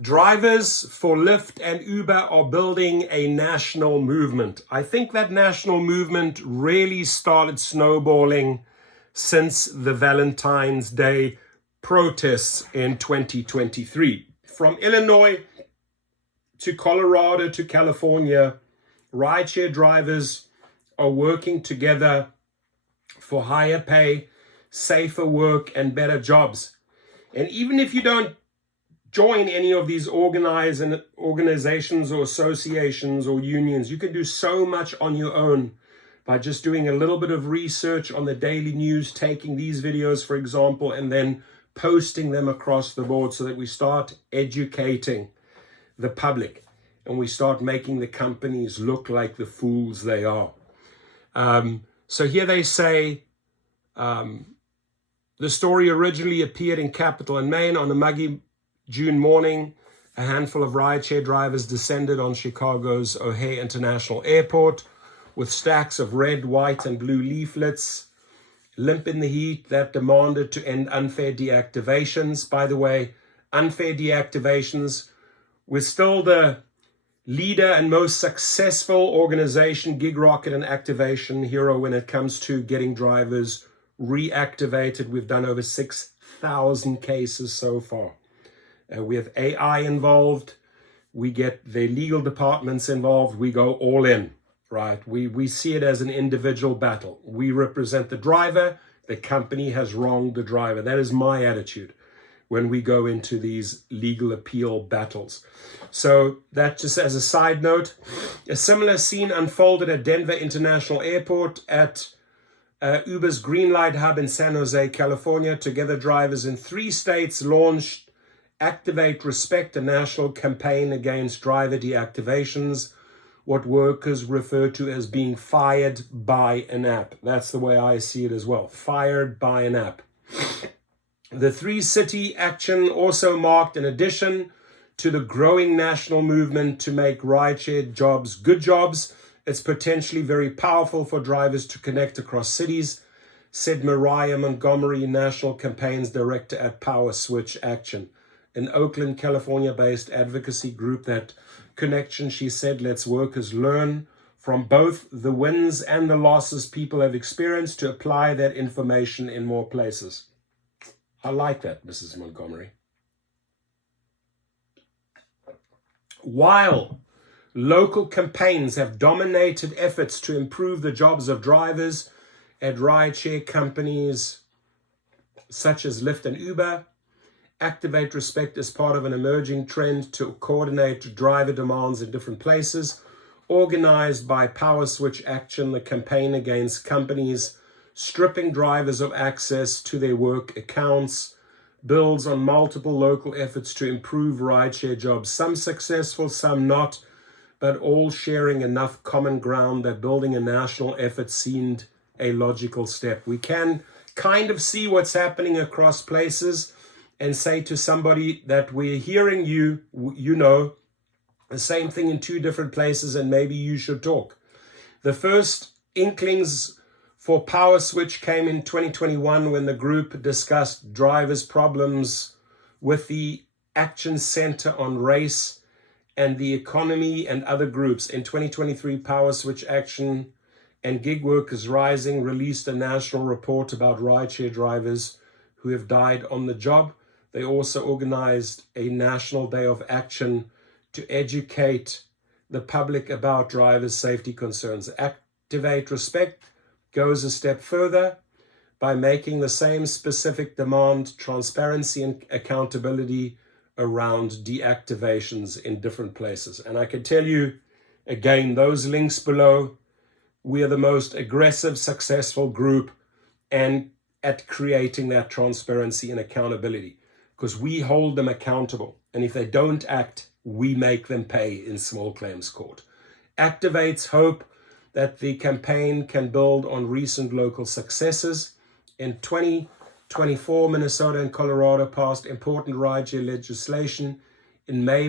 Drivers for Lyft and Uber are building a national movement. I think that national movement really started snowballing since the Valentine's Day protests in 2023. From Illinois to Colorado to California, rideshare drivers are working together for higher pay, safer work, and better jobs. And even if you don't join any of these organizations or associations or unions, you can do so much on your own by just doing a little bit of research on the daily news, taking these videos, for example, and then posting them across the board so that we start educating the public and we start making the companies look like the fools they are. So here they say, the story originally appeared in Capital in Maine on a muggy June morning. A handful of rideshare drivers descended on Chicago's O'Hare International Airport with stacks of red, white, and blue leaflets, limp in the heat, that demanded to end unfair deactivations. By the way, unfair deactivations, we're still the leader and most successful organization, Gig Rocket and Activation Hero, when it comes to getting drivers reactivated. We've done over 6,000 cases so far. We have AI involved. We get the legal departments involved. We go all in, right? We see it as an individual battle. We represent the driver. The company has wronged the driver. That is my attitude when we go into these legal appeal battles. So that just as a side note, a similar scene unfolded at Denver International Airport at Uber's Green Light Hub in San Jose, California. Together, drivers in 3 states launched Activate Respect, a national campaign against driver deactivations, what workers refer to as being fired by an app. That's the way I see it as well, fired by an app. The 3-city action also marked an addition to the growing national movement to make rideshare jobs good jobs. It's potentially very powerful for drivers to connect across cities, said Mariah Montgomery, National Campaigns Director at Power Switch Action, an Oakland, California-based advocacy group. That connection, she said, lets workers learn from both the wins and the losses people have experienced to apply that information in more places. I like that, Mrs. Montgomery. While local campaigns have dominated efforts to improve the jobs of drivers at rideshare companies such as Lyft and Uber, Activate Respect is part of an emerging trend to coordinate driver demands in different places. Organized by Power Switch Action, the campaign against companies stripping drivers of access to their work accounts builds on multiple local efforts to improve rideshare jobs, some successful, some not, but all sharing enough common ground that building a national effort seemed a logical step. We can kind of see what's happening across places and say to somebody that we're hearing you, you know, the same thing in 2 different places, and maybe you should talk. The first inklings for Power Switch came in 2021 when the group discussed drivers' problems with the Action Center on Race and the Economy and other groups. In 2023, Power Switch Action and Gig Workers Rising released a national report about rideshare drivers who have died on the job. They also organized a national day of action to educate the public about drivers' safety concerns. Activate Respect goes a step further by making the same specific demand transparency and accountability around deactivations in different places. And I can tell you, again, those links below, we are the most aggressive, successful group and at creating that transparency and accountability, because we hold them accountable. And if they don't act, we make them pay in small claims court. Activates hope that the campaign can build on recent local successes. In 2024, Minnesota and Colorado passed important rideshare legislation. In May,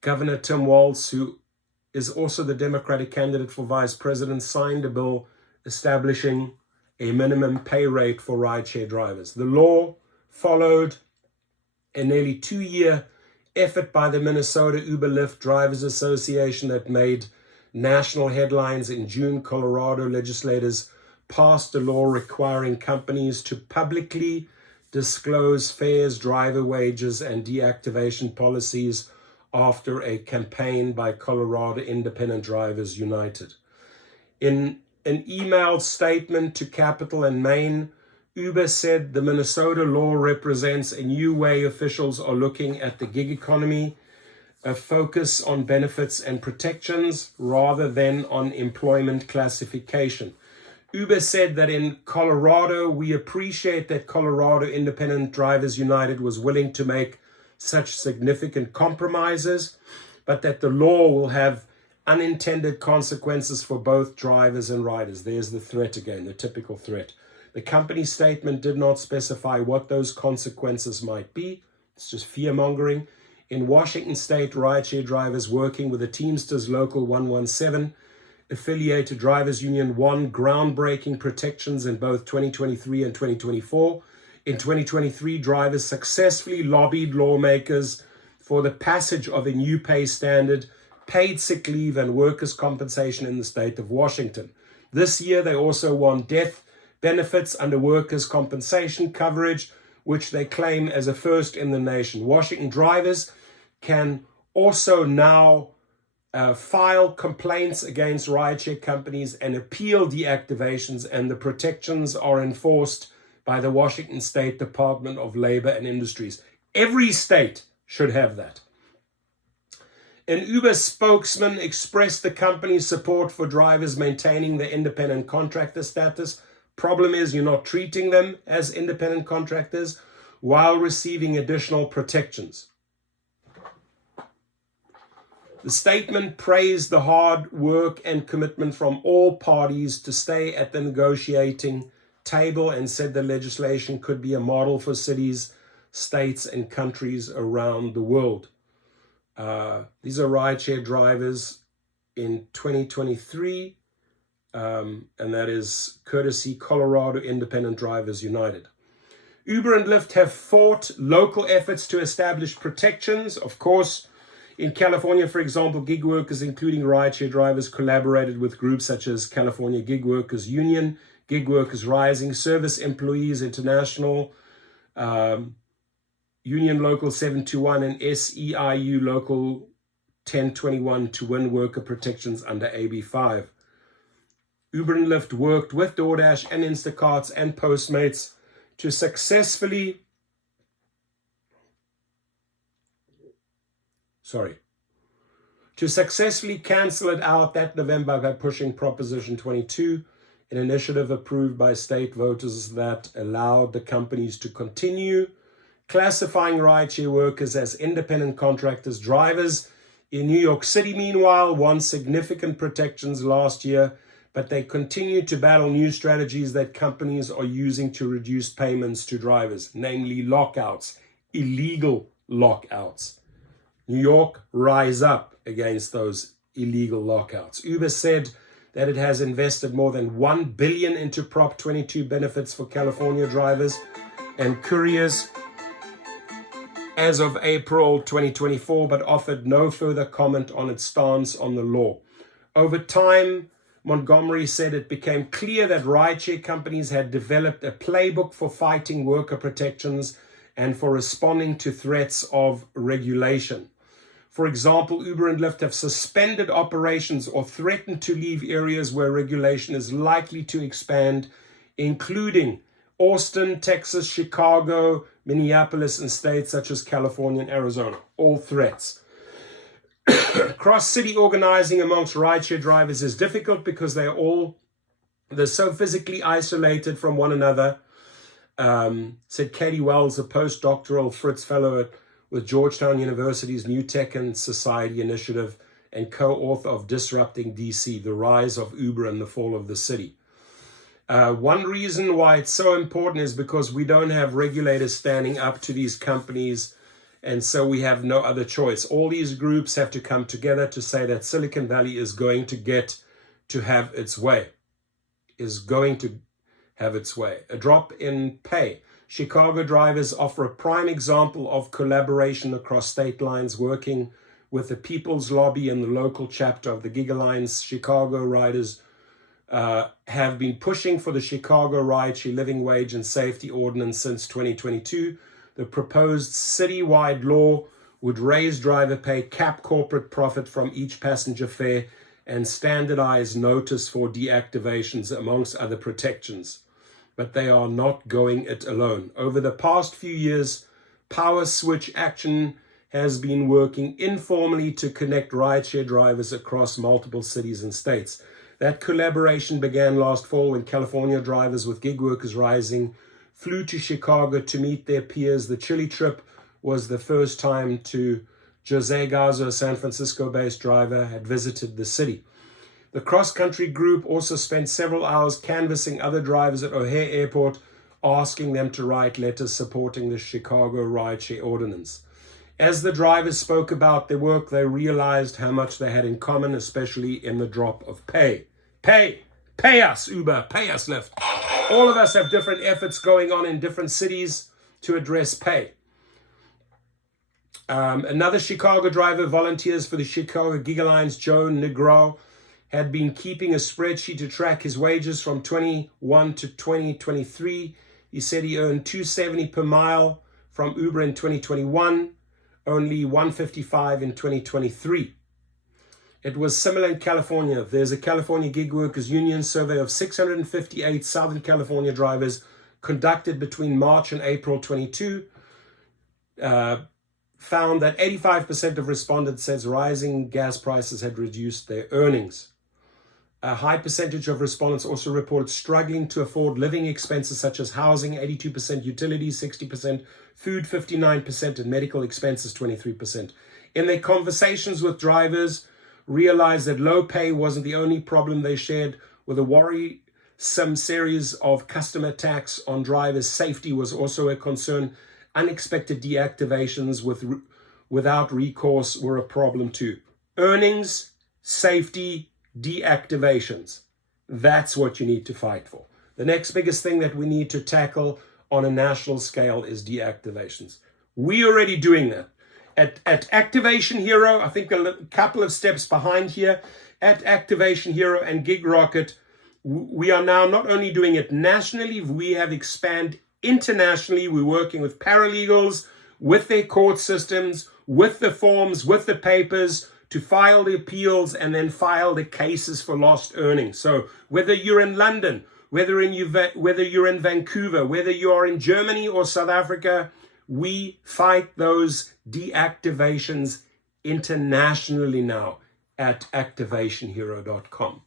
Governor Tim Walz, who is also the Democratic candidate for vice president, signed a bill establishing a minimum pay rate for rideshare drivers. The law followed a nearly 2-year effort by the Minnesota Uber Lyft Drivers Association that made national headlines in June. Colorado legislators passed a law requiring companies to publicly disclose fares, driver wages, and deactivation policies after a campaign by Colorado Independent Drivers United. In an emailed statement to Capital and Maine, Uber said the Minnesota law represents a new way officials are looking at the gig economy, a focus on benefits and protections rather than on employment classification. Uber said that in Colorado, we appreciate that Colorado Independent Drivers United was willing to make such significant compromises, but that the law will have unintended consequences for both drivers and riders. There's the threat again, the typical threat. The company statement did not specify what those consequences might be. It's just fear-mongering. In Washington State, rideshare drivers working with the Teamsters Local 117 affiliated drivers union won groundbreaking protections in both 2023 and 2024. In 2023, drivers successfully lobbied lawmakers for the passage of a new pay standard, paid sick leave, and workers' compensation in the state of Washington. This year, they also won death benefits under workers' compensation coverage, which they claim as a first in the nation. Washington drivers can also now file complaints against rideshare companies and appeal deactivations, and the protections are enforced by the Washington State Department of Labor and Industries. Every state should have that. An Uber spokesman expressed the company's support for drivers maintaining their independent contractor status. Problem is, you're not treating them as independent contractors while receiving additional protections. The statement praised the hard work and commitment from all parties to stay at the negotiating table and said the legislation could be a model for cities, states, and countries around the world. These are rideshare drivers in 2023, and that is courtesy Colorado Independent Drivers United. Uber and Lyft have fought local efforts to establish protections. Of course, in California, for example, gig workers, including rideshare drivers, collaborated with groups such as California Gig Workers Union, Gig Workers Rising, Service Employees International, Union Local 721, and SEIU Local 1021 to win worker protections under AB5. Uber and Lyft worked with DoorDash and Instacarts and Postmates to successfully cancel it out that November by pushing Proposition 22, an initiative approved by state voters that allowed the companies to continue classifying rideshare workers as independent contractors. Drivers in New York City, meanwhile, won significant protections last year, but they continue to battle new strategies that companies are using to reduce payments to drivers, namely lockouts, illegal lockouts. New York, rise up against those illegal lockouts. Uber said that it has invested more than $1 billion into Prop 22 benefits for California drivers and couriers as of April 2024, but offered no further comment on its stance on the law. Over time, Montgomery said it became clear that rideshare companies had developed a playbook for fighting worker protections and for responding to threats of regulation. For example, Uber and Lyft have suspended operations or threatened to leave areas where regulation is likely to expand, including Austin, Texas, Chicago, Minneapolis, and states such as California and Arizona. All threats. Cross-city organizing amongst rideshare drivers is difficult because they're so physically isolated from one another, said Katie Wells, a postdoctoral Fritz Fellow with Georgetown University's New Tech and Society Initiative and co-author of Disrupting DC, The Rise of Uber and the Fall of the City. One reason why it's so important is because we don't have regulators standing up to these companies, and so we have no other choice. All these groups have to come together to say that Silicon Valley is going to have its way. A drop in pay. Chicago drivers offer a prime example of collaboration across state lines, working with the People's Lobby and the local chapter of the Gig Alliance. Chicago riders have been pushing for the Chicago Rideshare Living Wage and Safety Ordinance since 2022. The proposed citywide law would raise driver pay, cap corporate profit from each passenger fare, and standardize notice for deactivations, amongst other protections. But they are not going it alone. Over the past few years, Power Switch Action has been working informally to connect rideshare drivers across multiple cities and states. That collaboration began last fall when California drivers with gig workers rising flew to Chicago to meet their peers. The Chile trip was the first time Jose Garza, a San Francisco-based driver, had visited the city. The cross-country group also spent several hours canvassing other drivers at O'Hare Airport, asking them to write letters supporting the Chicago Rideshare Ordinance. As the drivers spoke about their work, they realized how much they had in common, especially in the drop of pay. Pay us, Uber, pay us, Lyft. All of us have different efforts going on in different cities to address pay. Another Chicago driver volunteers for the Chicago Gig Alliance, Joe Negro, had been keeping a spreadsheet to track his wages from 21 to 2023. He said he earned $270 per mile from Uber in 2021, only $155 in 2023. It was similar in California. There's a California Gig Workers Union survey of 658 Southern California drivers conducted between March and April 22. Found that 85% of respondents says rising gas prices had reduced their earnings. A high percentage of respondents also reported struggling to afford living expenses such as housing, 82%, utilities, 60%, food, 59%, and medical expenses, 23%. In their conversations with drivers, realized that low pay wasn't the only problem they shared with a worrisome series of customer attacks on drivers. Safety was also a concern. Unexpected deactivations without recourse were a problem too. Earnings, safety, deactivations. That's what you need to fight for. The next biggest thing that we need to tackle on a national scale is deactivations. We're already doing that. At Activation Hero, I think a couple of steps behind here, at Activation Hero and Gig Rocket, we are now not only doing it nationally, we have expanded internationally. We're working with paralegals, with their court systems, with the forms, with the papers, to file the appeals and then file the cases for lost earnings. So whether you're in London, whether you're in Vancouver, whether you are in Germany or South Africa, we fight those deactivations internationally now at activationhero.com.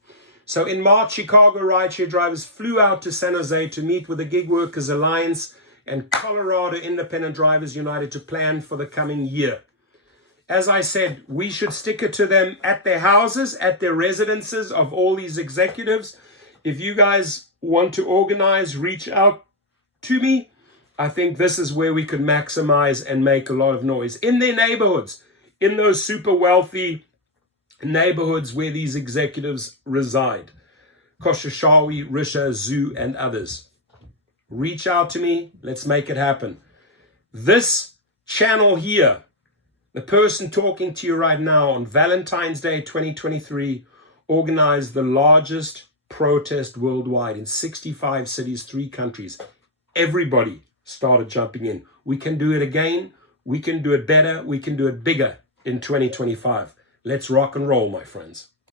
So in March, Chicago rideshare drivers flew out to San Jose to meet with the Gig Workers Alliance and Colorado Independent Drivers United to plan for the coming year. As I said, we should stick it to them at their houses, at their residences of all these executives. If you guys want to organize, reach out to me. I think this is where we could maximize and make a lot of noise in their neighborhoods, in those super wealthy neighborhoods where these executives reside. Koshashawi, Risha, Zoo, and others. Reach out to me. Let's make it happen. This channel here, the person talking to you right now on Valentine's Day 2023, organized the largest protest worldwide in 65 cities, 3 countries. Everybody started jumping in. We can do it again. We can do it better. We can do it bigger in 2025. Let's rock and roll, my friends.